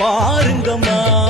பாருங்கம்மா.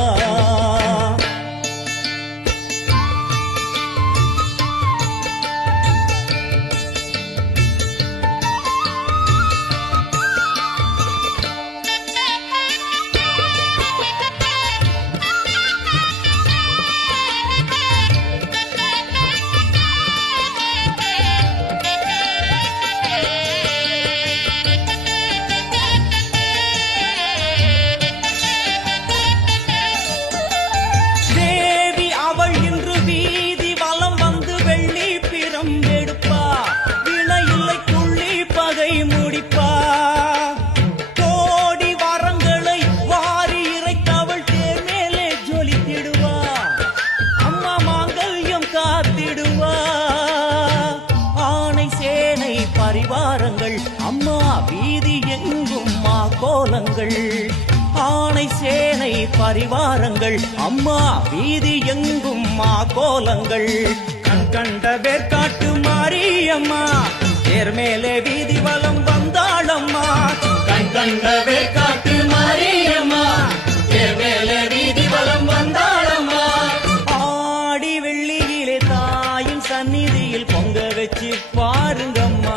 கோலங்கள் ஆணை சேனை பரிவாரங்கள் அம்மா வீதி எங்கும் மா கோலங்கள். கண் கண்ட வேர்க்காட்டு மாரியம்மா தேர் மேலே வீதி வலம் வந்தாளம்மா. கண் கண்ட வேர்க்காட்டு மாரியம்மா தேர் மேலே வீதி வலம் வந்தாளம்மா. ஆடி வெள்ளியிலே தாயின் சந்நிதியில் பொங்க வச்சு பாருங்கம்மா.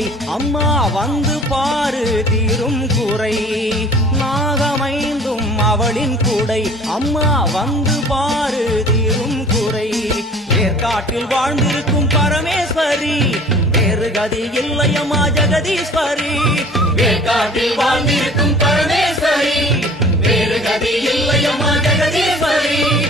அவளின் அம்மா வந்து பாரு தீரும் குறை. நாகமைந்தும் அவளின் கூடை. அம்மா வந்து பாரு தீரும் குறை. ஏற்காட்டில் வாழ்ந்திருக்கும் பரமேஸ்வரி. வேறு கதி இல்லையம்மா ஜெகதீஸ்வரி. ஏற்காட்டில் வாழ்ந்திருக்கும் பரமேஸ்வரி. வேறு கதி இல்லையம்மா ஜெகதீஸ்வரி.